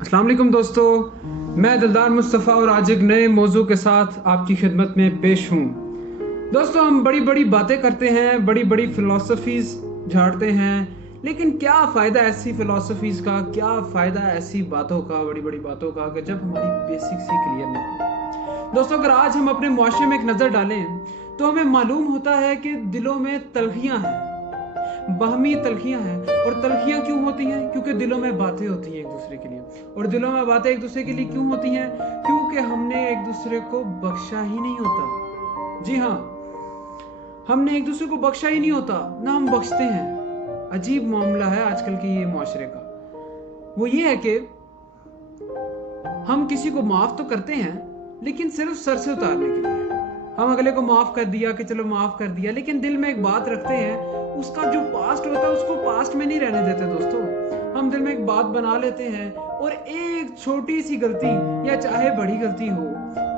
अस्सलाम वालेकुम दोस्तों, मैं दिलदार मुस्तफ़ा और आज एक नए मौजू के साथ आपकी खिदमत में पेश हूँ। दोस्तों, हम बड़ी बड़ी बातें करते हैं, बड़ी बड़ी फ़िलासफ़ीज़ झाड़ते हैं, लेकिन क्या फ़ायदा ऐसी फ़िलासफ़ीज़ का, क्या फ़ायदा ऐसी बातों का, बड़ी बड़ी बातों का, कि जब हमारी बेसिक्स ही क्लियर नहीं हो। दोस्तों, अगर आज हम अपने मुआशरे में एक नज़र डालें तो हमें मालूम होता है कि दिलों में तलखियाँ हैं, बाहमी तलखियां हैं। और तलखियां क्यों होती हैं? क्योंकि दिलों में बातें होती हैं एक दूसरे के लिए। और दिलों में बातें एक दूसरे के लिए क्यों होती हैं? क्योंकि हमने एक दूसरे को बख्शा ही नहीं होता। जी हाँ, हमने एक दूसरे को बख्शा ही नहीं होता, ना हम बख्शते हैं। अजीब मामला है आजकल की ये मुआशरे का। वो ये है कि हम किसी को माफ तो करते हैं, लेकिन सिर्फ सर से उतारने के लिए। हम अगले को माफ कर दिया कि चलो माफ कर दिया, लेकिन दिल में एक बात रखते हैं। उसका जो पास्ट होता है उसको पास्ट में नहीं रहने देते दोस्तों। हम दिल में एक बात बना लेते हैं और एक छोटी सी गलती या चाहे बड़ी गलती हो,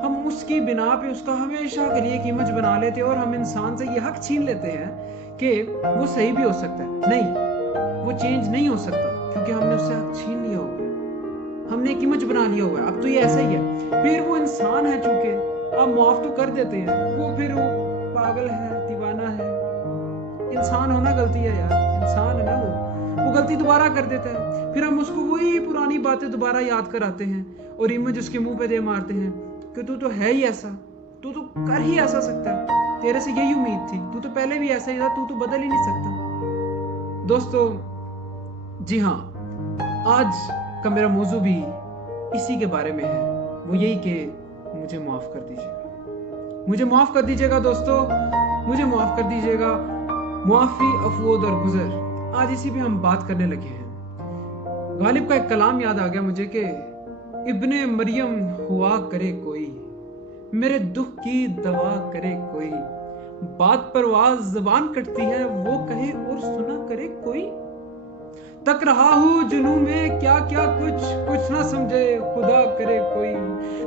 हम उसकी बिना पे उसका हमेशा के लिए एक इमेज बना लेते हैं और हम इंसान से ये हक छीन लेते हैं कि वो सही भी हो सकता है। नहीं, वो चेंज नहीं हो सकता, क्योंकि हमने उससे हक छीन लिया होगा। हमने एक इमेज बना लिया हुआ है, अब तो ये ऐसा ही है। फिर वो इंसान है, चूंकि आप माफ तो कर देते हैं, वो फिर वो पागल है, दीवाना है। इंसान होना गलती है यार, इंसान है ना वो गलती दोबारा कर देता है। फिर हम उसको वही पुरानी बातें दोबारा याद कराते हैं और इमेज उसके मुंह पे दे मारते हैं कि तू तो है ही ऐसा, तू तो कर ही ऐसा सकता है, तेरे से यही उम्मीद थी, तू तो पहले भी ऐसा ही था, तू तो बदल ही नहीं सकता। दोस्तों, जी हाँ, आज का मेरा मौजू भी इसी के बारे में है। वो यही कि मुझे माफ कर दीजिएगा, मुझे माफ कर दीजिएगा दोस्तों, मुझे माफ कर दीजिएगा। मुआफ़ी, अफवोद और गुज़र, आज इसी पे हम बात करने लगे हैं। गालिब का एक कलाम याद आ गया मुझे कि इब्ने मरियम हुआ करे कोई, मेरे दुख की दवा करे कोई, बात पर आवाज़ ज़बान कटती है, वो कहे और सुना करे कोई। तक रहा हूँ जुनूं में क्या क्या कुछ ना समझे खुदा करे कोई,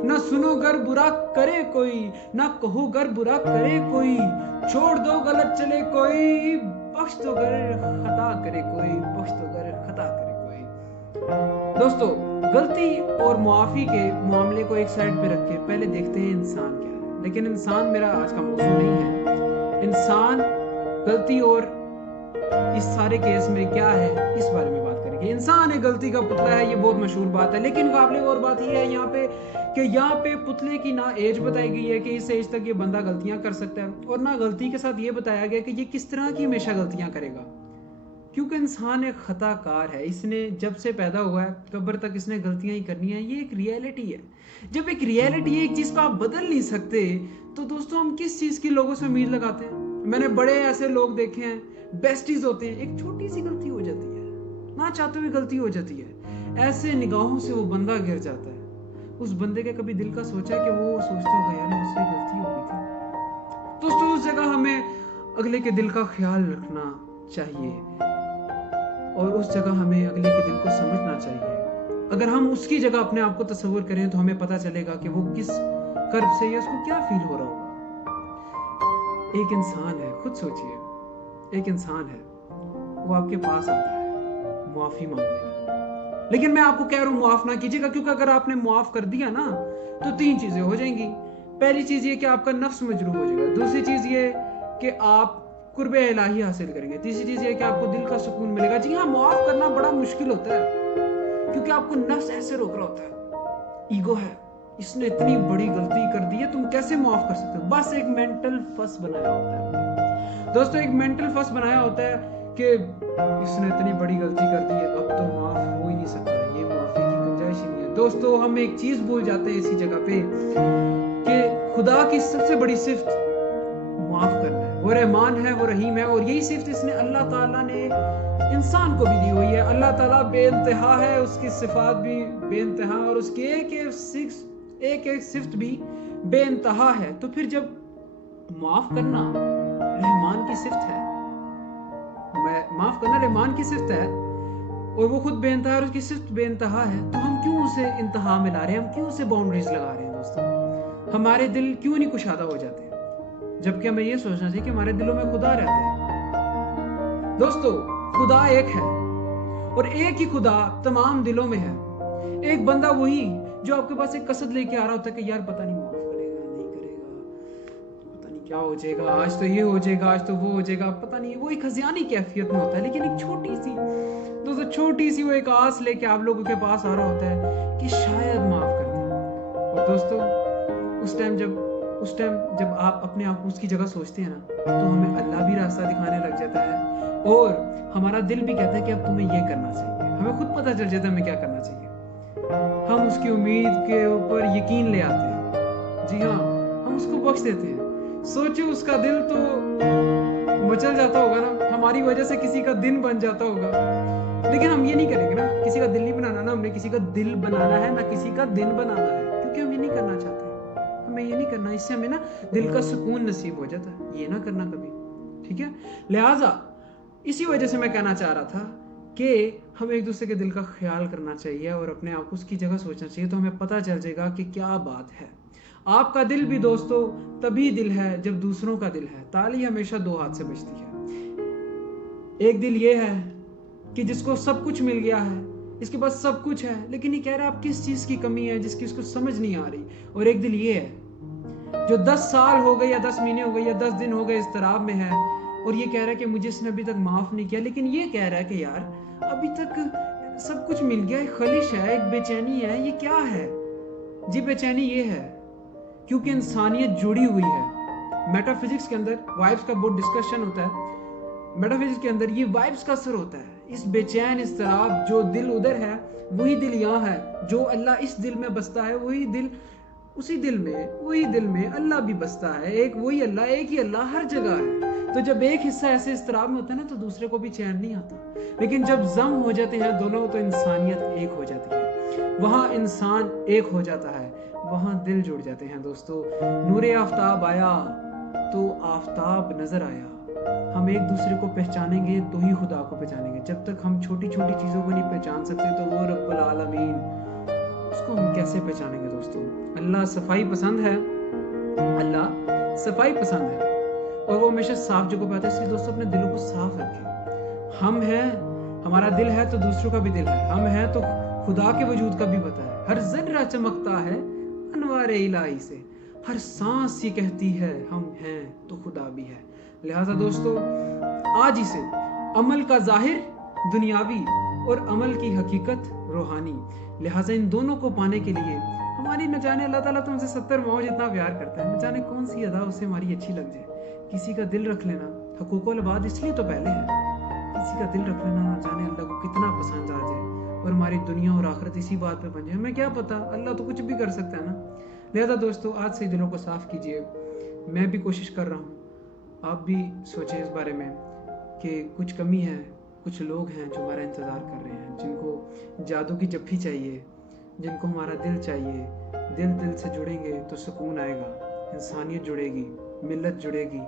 ना सुनो गर बुरा करे कोई, ना कहो गर बुरा करे कोई, छोड़ दो गलत चले कोई, बख्श दो गर खता करे कोई, बख्श दो गर खता करे कोई। दोस्तों, गलती और मुआफ़ी के मामले को एक साइड पे रख के पहले देखते हैं इंसान क्या है। लेकिन इंसान मेरा आज का मौजू नहीं है। इंसान, गलती और इस सारे केस में क्या है, इस बारे में बात करेंगे। इंसान एक गलती का पुतला है, ये बहुत मशहूर बात है, लेकिन काबिल और बात ये है यहाँ पे कि यहाँ पे पुतले की ना एज बताई गई है कि इस एज तक ये बंदा गलतियां कर सकता है, और ना गलती के साथ ये बताया गया कि ये किस तरह की हमेशा गलतियां करेगा। क्योंकि इंसान एक खताकार है, इसने जब से पैदा हुआ है कब्र तक इसने गलतियां ही करनी है। ये एक रियलिटी है। जब एक रियलिटी है, एक चीज को आप बदल नहीं सकते, तो दोस्तों हम किस चीज की लोगों से उम्मीद लगाते हैं? मैंने बड़े ऐसे लोग देखे हैं, बेस्टीज होते हैं, एक छोटी सी गलती हो जाती है, ना चाहते हुए गलती हो जाती है, ऐसे निगाहों से वो बंदा गिर जाता है। उस बंदे के कभी दिल का सोचा कि वो सोचता होगा यार मुझसे गलती हो गई थी? दोस्तों, उस जगह हमें अगले के दिल का ख्याल रखना चाहिए और उस जगह हमें अगले के दिल को समझना चाहिए। अगर हम उसकी जगह अपने आप को तस्वीर करें तो हमें पता चलेगा कि वो किस कर्ब से या उसको क्या फील हो रहा होगा। एक इंसान है, खुद सोचिए, एक इंसान है, वो आपके पास आता है मुआफ़ी मांगने के, लेकिन मैं आपको कह रहा हूँ मुआफ़ ना कीजिएगा, क्योंकि अगर आपने मुआफ़ कर दिया ना तो तीन चीज़ें हो जाएंगी। पहली चीज़ ये कि आपका नफ्स मजरूह हो जाएगा, दूसरी चीज़ ये कि आप कुर्बे इलाही हासिल करेंगे, तीसरी चीज़ ये कि आपको दिल का सुकून मिलेगा। जी हाँ, मुआफ़ करना बड़ा मुश्किल होता है, क्योंकि आपको नफ्स ऐसे रोक रहा होता है, ईगो है, इसने इतनी बड़ी गलती कर दी है, तुम कैसे माफ़ कर सकते हो? बस एक मेंटल फस बनाया होता है दोस्तों, एक मेंटल फस बनाया होता है कि इसने इतनी बड़ी गलती कर दी है, अब तो माफ हो ही नहीं सकता, ये माफी की गुंजाइश ही नहीं है। दोस्तों, हम एक चीज भूल जाते हैं इसी जगह पे कि खुदा की सबसे बड़ी सिफ्त माफ करना है। वो रहमान है, वो रहीम है, और यही सिफ्त इसने अल्लाह ताला ने इंसान को भी दी हुई है। अल्लाह ताला बेइंतहा है, उसकी सिफात भी बेइंतहा, और उसकी एक एक सिफ्त भी बेइंतहा है। तो फिर जब माफ करना रहमान की सिफ्त है, माफ करना रहमान की सिफ्त है, और वो खुद बेइंतहा है और उसकी सिफ्त बेइंतहा है, तो हम क्यों उसे इंतहा में ला रहे हैं? हम क्यों उसे बाउंड्रीज लगा रहे हैं? दोस्तों, हमारे दिल क्यों नहीं कुशादा हो जाते? जबकि हमें ये सोचना चाहिए कि हमारे दिलों में खुदा रहता है। दोस्तों, खुदा एक है और एक ही खुदा तमाम दिलों में है। एक बंदा वही जो आपके पास एक कसद लेके आ रहा होता है कि यार पता नहीं माफ करेगा नहीं करेगा, पता नहीं क्या हो जाएगा, आज तो ये हो जाएगा, आज तो वो हो जाएगा, पता नहीं, वो एक हज़ियानी कैफियत में होता है। लेकिन एक छोटी सी दोस्तों, छोटी सी वो एक आस लेके आप लोगों के पास आ रहा होता है कि शायद माफ कर दे। और दोस्तों उस टाइम जब आप अपने आप को उसकी जगह सोचते हैं ना, तो हमें अल्लाह भी रास्ता दिखाने लग जाता है और हमारा दिल भी कहता है कि अब तुम्हें ये करना चाहिए। हमें खुद पता चल जाता है हमें क्या करना चाहिए। हम उसकी उम्मीद के ऊपर यकीन ले आते हैं। जी हाँ, हम उसको बख्श देते हैं। सोचो उसका दिल तो मचल जाता होगा ना, हमारी वजह से किसी का दिन बन जाता होगा। लेकिन हम ये नहीं करेंगे ना, किसी का दिल नहीं बनाना ना, हमने किसी का दिल बनाना है ना किसी का दिन बनाना है, क्योंकि हम ये नहीं करना चाहते, हमें ये नहीं करना। इससे हमें ना दिल का सुकून नसीब हो जाता है, ये ना करना कभी, ठीक है। लिहाजा इसी वजह से मैं कहना चाह रहा था कि हमें एक दूसरे के दिल का ख्याल करना चाहिए और अपने आप को उसकी जगह सोचना चाहिए, तो हमें पता चल जाएगा कि क्या बात है। आपका दिल भी दोस्तों तभी दिल है जब दूसरों का दिल है। ताली हमेशा दो हाथ से बजती है। एक दिल ये है कि जिसको सब कुछ मिल गया है, इसके पास सब कुछ है, लेकिन ये कह रहा है आप किस चीज की कमी है जिसकी उसको समझ नहीं आ रही। और एक दिल ये है जो 10 साल हो गए या 10 महीने हो गए या 10 दिन हो गए इस्तराब में है और ये कह रहा है कि मुझे इसने अभी तक माफ नहीं किया, लेकिन ये कह रहा है कि यार अभी तक सब कुछ मिल गया, एक खलिश है, एक बेचैनी है, ये क्या है जी? बेचैनी ये है क्योंकि इंसानियत जुड़ी हुई है। मेटाफिजिक्स के अंदर वाइब्स का बहुत डिस्कशन होता है। मेटाफिजिक्स के अंदर ये वाइब्स का असर होता है। इस बेचैन इस्तराब जो दिल उधर है वही दिल यहाँ है। जो अल्लाह इस दिल में बसता है वही दिल उसी दिल में अल्लाह भी बसता है। एक वही अल्लाह, एक ही अल्लाह हर जगह है। तो जब एक हिस्सा ऐसे इस्तराब में होता है ना, तो दूसरे को भी चैन नहीं आता। लेकिन जब जम हो जाते हैं दोनों, तो इंसानियत एक हो जाती है। वहां इंसान एक हो जाता है, वहां दिल जुड़ जाते हैं। दोस्तों नूरे आफ्ताब आया तो आफ्ताब नजर आया। हम एक दूसरे को पहचानेंगे तो ही खुदा को पहचानेंगे। जब तक हम छोटी छोटी चीजों को नहीं पहचान सकते तो वो रब्बुल आलमीन, उसको हम कैसे पहचानेंगे? दोस्तों अल्लाह सफाई पसंद है, अल्लाह सफाई पसंद है और वो हमेशा साफ जगह पे आता है। इसलिए दोस्तों अपने दिलों को साफ रखें। हम हैं, हमारा दिल है तो दूसरों का भी दिल है। हम हैं तो खुदा के वजूद का भी पता है। हर जर्रा चमकता है अनवारे इलाही से। हर सांस ये कहती है हम हैं तो खुदा भी है। लिहाजा दोस्तों आज ही से अमल का जाहिर दुनियावी और अमल की हकीकत रूहानी, लिहाजा इन दोनों को पाने के लिए हमारी न जाने अल्लाह ताला तो हमसे 70 मौज इतना प्यार करता है, न जाने कौन सी अदा उससे हमारी अच्छी लग जाए। किसी का दिल रख लेना हकूक़ुल इबाद इसलिए तो पहले है, किसी का दिल रख लेना न जाने अल्लाह को कितना पसंद आ जाए और हमारी दुनिया और आखिरत इसी बात पे बन जाए। हमें क्या पता, अल्लाह तो कुछ भी कर सकता है ना। लिहाजा दोस्तों आज से दिलों को साफ कीजिए। मैं भी कोशिश कर रहा हूँ, आप भी सोचें इस बारे में कि कुछ कमी है, कुछ लोग हैं जो हमारा इंतज़ार कर रहे हैं, जिनको जादू की जप्फी चाहिए, जिनको हमारा दिल चाहिए। दिल से जुड़ेंगे तो सुकून आएगा, इंसानियत जुड़ेगी, मिल्लत जुड़ेगी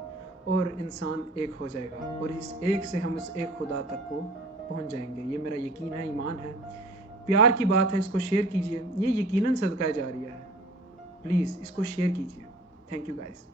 और इंसान एक हो जाएगा और इस एक से हम उस एक खुदा तक को पहुंच जाएंगे। ये मेरा यकीन है, ईमान है। प्यार की बात है, इसको शेयर कीजिए। ये यकीनन सदका जारिया है। प्लीज़ इसको शेयर कीजिए। Thank you guys.